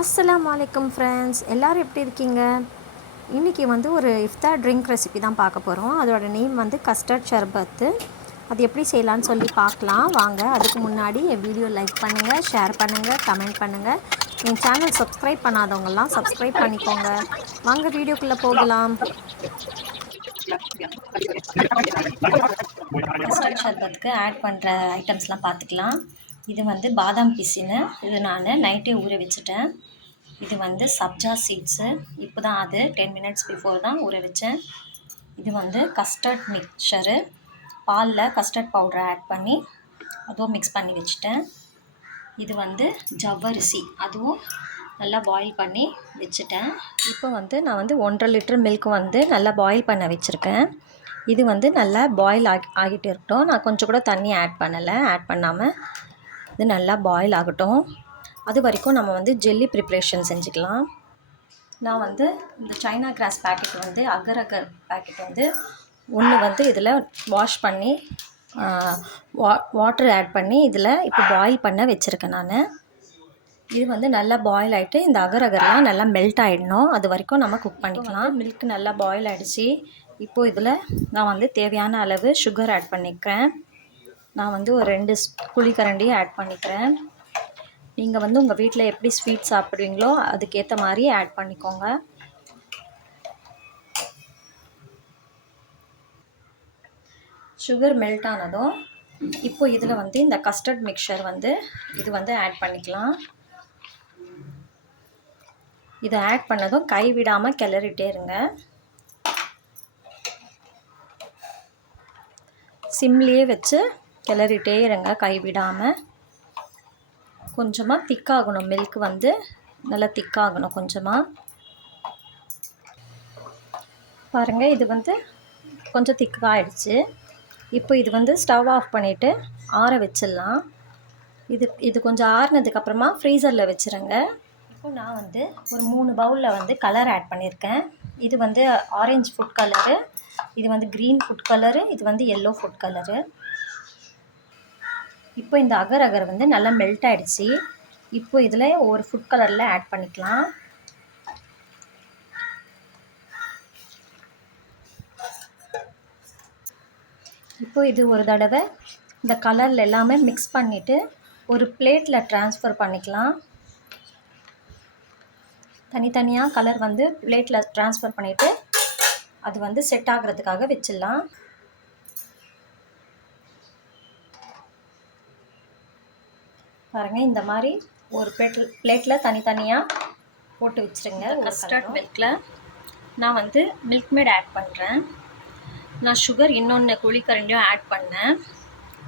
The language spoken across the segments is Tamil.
Assalamualaikum friends, எல்லாரும் எப்படி இருக்கீங்க? இன்னைக்கு வந்து ஒரு இஃப்தார் ட்ரிங்க் ரெசிபி தான் பார்க்க போகிறோம். அதோட நேம் வந்து கஸ்டர்ட் ஷர்பத்து. அது எப்படி செய்யலான்னு சொல்லி பார்க்கலாம் வாங்க. அதுக்கு முன்னாடி என் வீடியோ லைக் பண்ணுங்கள், ஷேர் பண்ணுங்கள், கமெண்ட் பண்ணுங்கள். என் சேனல் சப்ஸ்கிரைப் பண்ணாதவங்கெல்லாம் சப்ஸ்கிரைப் பண்ணிக்கோங்க. வாங்க வீடியோக்குள்ளே போகலாம். கஸ்டர்ட் ஷர்பத்துக்கு ஆட் பண்ணுற ஐட்டம்ஸ்லாம் பார்த்துக்கலாம். இது வந்து பாதாம் பிசின்னு, இது நான் நைட்டே ஊற வச்சுட்டேன். இது வந்து சப்ஜா சீட்ஸு, இப்போ தான் அது 10 மினிட்ஸ் பிஃபோர் தான் ஊற வச்சேன். இது வந்து கஸ்டர்ட் மிக்சரு, பாலில் கஸ்டர்ட் பவுடரை ஆட் பண்ணி அதுவும் மிக்ஸ் பண்ணி வச்சுட்டேன். இது வந்து ஜவ்வரிசி, அதுவும் நல்லா பாயில் பண்ணி வச்சுட்டேன். இப்போ வந்து நான் வந்து 1.5 லிட்டர் மில்க் வந்து நல்லா பாயில் பண்ண வச்சுருக்கேன். இது வந்து நல்லா பாயில் ஆகிட்டு இருக்கட்டும். நான் கொஞ்சம் கூட தண்ணி ஆட் பண்ணாமல் இது நல்லா பாயில் ஆகட்டும். அது வரைக்கும் நம்ம வந்து ஜெல்லி ப்ரிப்ரேஷன் செஞ்சுக்கலாம். நான் வந்து இந்த சைனா கிராஸ் பேக்கெட் வந்து அகர் பேக்கெட் வந்து ஒன்று வந்து இதில் வாஷ் பண்ணி வாட்டர் ஆட் பண்ணி இதில் இப்போ பாயில் பண்ண வச்சுருக்கேன் நான். இது வந்து நல்லா பாயில் ஆகிட்டு இந்த அகர்லாம் நல்லா மெல்ட் ஆகிடணும். அது வரைக்கும் நம்ம குக் பண்ணிக்கலாம். மில்க் நல்லா பாயில் ஆகிடுச்சு. இப்போது இதில் நான் வந்து தேவையான அளவு சுகர் ஆட் பண்ணிக்கிறேன். நான் வந்து ஒரு 2 குழிக்கரண்டி ஆட் பண்ணிக்கிறேன். நீங்கள் வந்து உங்கள் வீட்டில் எப்படி ஸ்வீட் சாப்பிடுவீங்களோ அதுக்கேற்ற மாதிரி ஆட் பண்ணிக்கோங்க. சுகர் மெல்ட் ஆனதும் இப்போ இதில் வந்து இந்த கஸ்டர்ட் மிக்சர் வந்து இது வந்து ஆட் பண்ணிக்கலாம். இதை ஆட் பண்ணதும் கை விடாமல் கிளறிட்டே இருங்க. சிம்லேயே வச்சு கிளறிட்டே இருங்க கை விடாமல். கொஞ்சமாக திக்காகணும், மில்க் வந்து நல்லா திக்காகணும் கொஞ்சமாக. பாருங்கள், இது வந்து கொஞ்சம் திக்காகிடுச்சு. இப்போ இது வந்து ஸ்டவ் ஆஃப் பண்ணிவிட்டு ஆற வச்சிடலாம். இது கொஞ்சம் ஆறினதுக்கப்புறமா ஃப்ரீசரில் வச்சுருங்க. இப்போ நான் வந்து ஒரு 3 பவுலில் வந்து கலர் ஆட் பண்ணியிருக்கேன். இது வந்து ஆரஞ்சு ஃபுட் கலரு, இது வந்து க்ரீன் ஃபுட் கலரு, இது வந்து எல்லோ ஃபுட் கலரு. இப்போ இந்த அகர் வந்து நல்லா மெல்ட் ஆகிடுச்சு. இப்போ இதில் ஒரு ஃபுட் கலரில் ஆட் பண்ணிக்கலாம். இப்போ இது ஒரு தடவை இந்த கலரில் எல்லாமே மிக்ஸ் பண்ணிவிட்டு ஒரு பிளேட்டில் ட்ரான்ஸ்ஃபர் பண்ணிக்கலாம். தனித்தனியாக கலர் வந்து பிளேட்டில் ட்ரான்ஸ்ஃபர் பண்ணிவிட்டு அது வந்து செட் ஆகிறதுக்காக வச்சிடலாம். பாருங்கள், இந்த மாதிரி ஒரு பிளேட்டில் தனித்தனியாக போட்டு வச்சுருங்க. கஸ்டர்ட் மில்கில் நான் வந்து மில்க் மேட் ஆட் பண்ணுறேன். நான் சுகர் இன்னொன்று குழிக்கரண்டியும் ஆட் பண்ணேன்.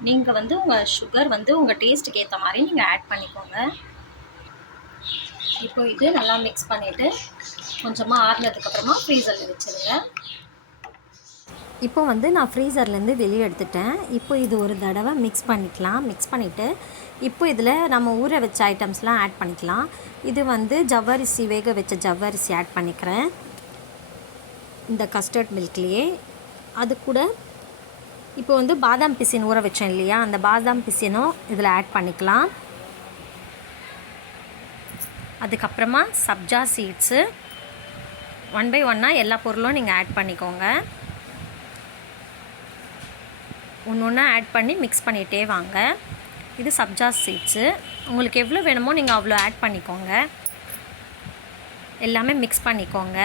நீங்கள் வந்து உங்கள் சுகர் வந்து உங்கள் டேஸ்ட்டுக்கு ஏற்ற மாதிரி நீங்கள் ஆட் பண்ணிக்கோங்க. இப்போ இது நல்லா மிக்ஸ் பண்ணிவிட்டு கொஞ்சமாக ஆறுனதுக்கப்புறமா ஃப்ரீசரில் வச்சுருங்க. இப்போ வந்து நான் ஃப்ரீசர்லேருந்து வெளியே எடுத்துட்டேன். இப்போ இது ஒரு தடவை மிக்ஸ் பண்ணிக்கலாம். மிக்ஸ் பண்ணிவிட்டு இப்போ இதில் நம்ம ஊற வச்ச ஐட்டம்ஸ்லாம் ஆட் பண்ணிக்கலாம். இது வந்து ஜவ்வரிசி, வேக வச்ச ஜவ்வரிசி ஆட் பண்ணிக்கிறேன் இந்த கஸ்டர்ட் மில்க்லேயே. அது கூட இப்போ வந்து பாதாம் பிசின் ஊற வச்சேன் இல்லையா, அந்த பாதாம் பிசினும் இதில் ஆட் பண்ணிக்கலாம். அதுக்கப்புறமா சப்ஜா சீட்ஸு 1 by 1 எல்லா பொருளும் நீங்கள் ஆட் பண்ணிக்கோங்க. ஒன்று ஆட் பண்ணி மிக்ஸ் பண்ணிகிட்டே வாங்க. இது சப்ஜா சீட்ஸு, உங்களுக்கு எவ்வளோ வேணுமோ நீங்கள் அவ்வளோ ஆட் பண்ணிக்கோங்க. எல்லாமே மிக்ஸ் பண்ணிக்கோங்க.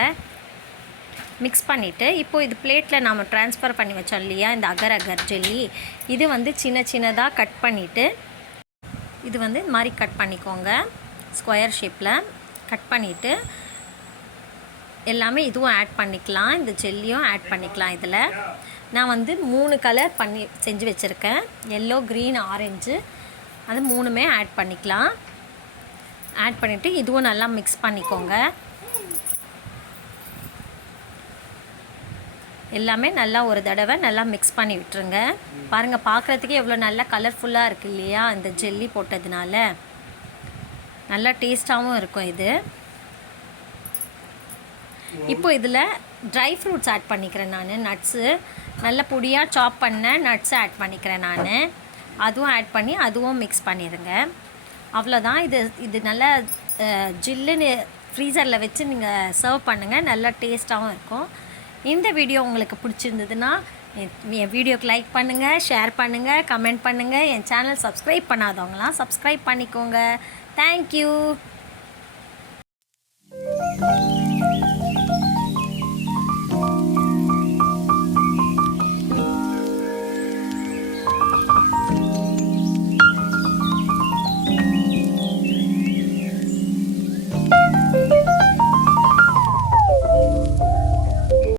மிக்ஸ் பண்ணிவிட்டு இப்போது இது பிளேட்டில் நாம் ட்ரான்ஸ்ஃபர் பண்ணி வச்சோம் இல்லையா இந்த அகர் ஜெல்லி, இது வந்து சின்ன சின்னதாக கட் பண்ணிவிட்டு இது வந்து இது மாதிரி கட் பண்ணிக்கோங்க. ஸ்கொயர் ஷேப்பில் கட் பண்ணிவிட்டு எல்லாமே இதுவும் ஆட் பண்ணிக்கலாம். இந்த ஜெல்லியும் ஆட் பண்ணிக்கலாம். இதில் நான் வந்து 3 கலர் பண்ணி செஞ்சு வச்சுருக்கேன், எல்லோ, க்ரீன், ஆரஞ்சு. அது 3மே ஆட் பண்ணிக்கலாம். ஆட் பண்ணிவிட்டு இதுவும் நல்லா மிக்ஸ் பண்ணிக்கோங்க. எல்லாமே நல்லா ஒரு தடவை நல்லா மிக்ஸ் பண்ணி விட்டுருங்க. பாருங்கள், பார்க்குறதுக்கே எவ்வளோ நல்லா கலர்ஃபுல்லாக இருக்குது இல்லையா, இந்த ஜெல்லி போட்டதுனால நல்லா டேஸ்ட்டாகவும் இருக்கும் இது. இப்போ இதில் ட்ரை ஃப்ரூட்ஸ் ஆட் பண்ணிக்கிறேன் நான். நட்ஸு நல்ல பொடியாக சாப் பண்ண நட்ஸை ஆட் பண்ணிக்கிறேன் நான். அதுவும் ஆட் பண்ணி அதுவும் மிக்ஸ் பண்ணிடுங்க. அவ்வளோதான். இது நல்லா ஜில்லுன்னு ஃப்ரீசரில் வச்சு நீங்கள் சர்வ் பண்ணுங்கள், நல்லா டேஸ்ட்டாகவும் இருக்கும். இந்த வீடியோ உங்களுக்கு பிடிச்சிருந்ததுன்னா என் வீடியோக்கு லைக் பண்ணுங்கள், ஷேர் பண்ணுங்கள், கமெண்ட் பண்ணுங்கள். என் சேனல் சப்ஸ்கிரைப் பண்ணாதவங்களாம் சப்ஸ்கிரைப் பண்ணிக்கோங்க. தேங்க்யூ.